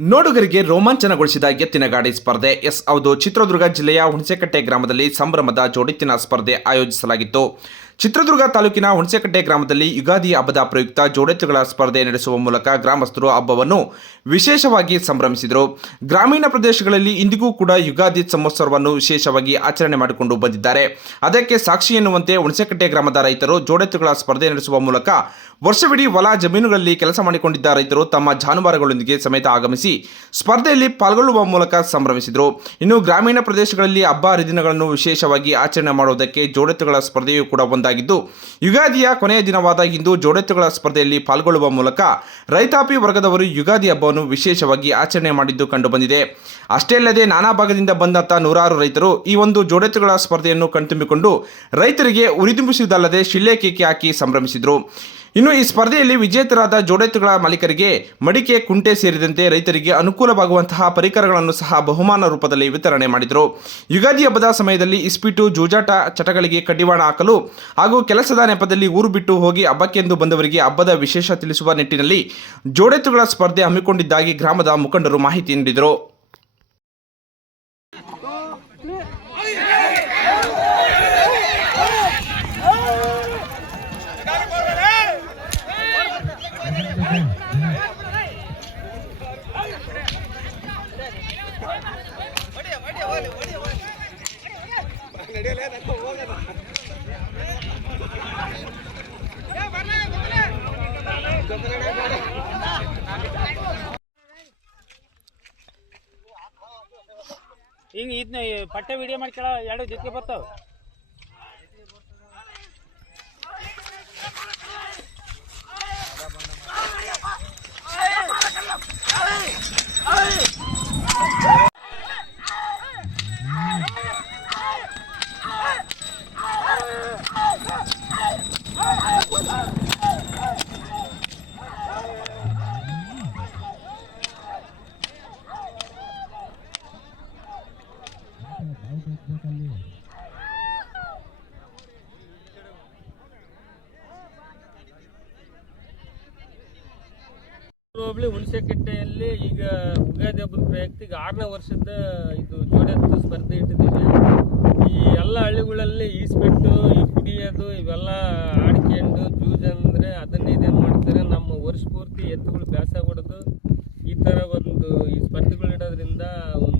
ನೋಡುಗರಿಗೆ ರೋಮಾಂಚನಗೊಳಿಸಿದ ಎತ್ತಿನ ಗಾಡಿ ಸ್ಪರ್ಧೆ. ಹೌದು, ಚಿತ್ರದುರ್ಗ ಜಿಲ್ಲೆಯ ಹುಣಸೆಕಟ್ಟೆ ಗ್ರಾಮದಲ್ಲಿ ಸಂಭ್ರಮದ ಜೋಡೆತ್ತಿನ ಸ್ಪರ್ಧೆ ಆಯೋಜಿಸಲಾಗಿತ್ತು. ಚಿತ್ರದುರ್ಗ ತಾಲೂಕಿನ ಹುಣಸೆಕಟ್ಟೆ ಗ್ರಾಮದಲ್ಲಿ ಯುಗಾದಿ ಹಬ್ಬದ ಪ್ರಯುಕ್ತ ಜೋಡೆತ್ತುಗಳ ಸ್ಪರ್ಧೆ ನಡೆಸುವ ಮೂಲಕ ಗ್ರಾಮಸ್ಥರು ಹಬ್ಬವನ್ನು ವಿಶೇಷವಾಗಿ ಸಂಭ್ರಮಿಸಿದರು. ಗ್ರಾಮೀಣ ಪ್ರದೇಶಗಳಲ್ಲಿ ಇಂದಿಗೂ ಕೂಡ ಯುಗಾದಿ ಸಂವತ್ಸರವನ್ನು ವಿಶೇಷವಾಗಿ ಆಚರಣೆ ಮಾಡಿಕೊಂಡು ಬಂದಿದ್ದಾರೆ. ಅದಕ್ಕೆ ಸಾಕ್ಷಿ ಎನ್ನುವಂತೆ ಹುಣಸೆಕಟ್ಟೆ ಗ್ರಾಮದ ರೈತರು ಜೋಡೆತ್ತುಗಳ ಸ್ಪರ್ಧೆ ನಡೆಸುವ ಮೂಲಕ ವರ್ಷವಿಡೀ ಹೊಲ ಜಮೀನುಗಳಲ್ಲಿ ಕೆಲಸ ಮಾಡಿಕೊಂಡಿದ್ದ ರೈತರು ತಮ್ಮ ಜಾನುವಾರುಗಳೊಂದಿಗೆ ಸಮೇತ ಆಗಮಿಸಿ ಸ್ಪರ್ಧೆಯಲ್ಲಿ ಪಾಲ್ಗೊಳ್ಳುವ ಮೂಲಕ ಸಂಭ್ರಮಿಸಿದರು. ಇನ್ನು ಗ್ರಾಮೀಣ ಪ್ರದೇಶಗಳಲ್ಲಿ ಹಬ್ಬ ಹರಿದಿನಗಳನ್ನು ವಿಶೇಷವಾಗಿ ಆಚರಣೆ ಮಾಡುವುದಕ್ಕೆ ಜೋಡೆತ್ತುಗಳ ಸ್ಪರ್ಧೆಯೂ ಕೂಡ ಒಂದಾಗಿದ್ದು, ಯುಗಾದಿಯ ಕೊನೆಯ ದಿನವಾದ ಇಂದು ಜೋಡೆತ್ತುಗಳ ಸ್ಪರ್ಧೆಯಲ್ಲಿ ಪಾಲ್ಗೊಳ್ಳುವ ಮೂಲಕ ರೈತಾಪಿ ವರ್ಗದವರು ಯುಗಾದಿ ಹಬ್ಬವನ್ನು ವಿಶೇಷವಾಗಿ ಆಚರಣೆ ಮಾಡಿದ್ದು ಕಂಡುಬಂದಿದೆ. ಅಷ್ಟೇ ಅಲ್ಲದೆ ನಾನಾ ಭಾಗದಿಂದ ಬಂದಂಥ ನೂರಾರು ರೈತರು ಈ ಒಂದು ಜೋಡೆತ್ತುಗಳ ಸ್ಪರ್ಧೆಯನ್ನು ಕಣ್ತುಂಬಿಕೊಂಡು ರೈತರಿಗೆ ಉರಿದುಂಬಿಸುವುದಲ್ಲದೆ ಶಿಳ್ಳೆ ಕೇಕೆ ಹಾಕಿ ಸಂಭ್ರಮಿಸಿದರು. ಇನ್ನು ಈ ಸ್ಪರ್ಧೆಯಲ್ಲಿ ವಿಜೇತರಾದ ಜೋಡೆತ್ತುಗಳ ಮಾಲೀಕರಿಗೆ ಮಡಿಕೆ, ಕುಂಟೆ ಸೇರಿದಂತೆ ರೈತರಿಗೆ ಅನುಕೂಲವಾಗುವಂತಹ ಪರಿಕರಗಳನ್ನು ಸಹ ಬಹುಮಾನ ರೂಪದಲ್ಲಿ ವಿತರಣೆ ಮಾಡಿದರು. ಯುಗಾದಿ ಹಬ್ಬದ ಸಮಯದಲ್ಲಿ ಇಸ್ಪೀಟು, ಜೂಜಾಟ ಚಟಗಳಿಗೆ ಕಡಿವಾಣ ಹಾಕಲು ಹಾಗೂ ಕೆಲಸದ ನೆಪದಲ್ಲಿ ಊರು ಬಿಟ್ಟು ಹೋಗಿ ಹಬ್ಬಕ್ಕೆಂದು ಬಂದವರಿಗೆ ಹಬ್ಬದ ವಿಶೇಷ ತಿಳಿಸುವ ನಿಟ್ಟಿನಲ್ಲಿ ಜೋಡೆತ್ತುಗಳ ಸ್ಪರ್ಧೆ ಹಮ್ಮಿಕೊಂಡಿದ್ದಾಗಿ ಗ್ರಾಮದ ಮುಖಂಡರು ಮಾಹಿತಿ ನೀಡಿದರು. ಹಿಂಗೆ ಇದನ್ನ ಪಟ್ಟೆ ವಿಡಿಯೋ ಮಾಡಿ ಕೇಳ ಎರಡು ಜೊತೆಗೆ ಬರ್ತಾವೆ. ಹೋಬಳಿ ಹುಣಸೆಕಟ್ಟೆಯಲ್ಲಿ ಈಗ ಉಗಾದಿ ಹಬ್ಬದ ಪ್ರಯುಕ್ತ ಈಗ 6ನೇ ವರ್ಷದ ಇದು ಜೋಡೆತ್ತು ಸ್ಪರ್ಧೆ ಇಟ್ಟಿದ್ದೀವಿ. ಈ ಎಲ್ಲ ಹಳ್ಳಿಗಳಲ್ಲಿ ಈಸ್ಬಿಟ್ಟು ಈ ಕುಡಿಯೋದು ಇವೆಲ್ಲ ಆಡ್ಕೊಂಡು ಜೂಜ್ ಅಂದರೆ ಅದನ್ನೇ ಇದೇನು ಮಾಡ್ತಾರೆ. ನಮ್ಮ ವರ್ಷ ಪೂರ್ತಿ ಎತ್ತುಗಳು ಬ್ಯಾಸ ಹೊಡೆದು ಈ ಥರ ಒಂದು ಈ ಸ್ಪರ್ಧೆಗಳು ಇಡೋದ್ರಿಂದ ಒಂದು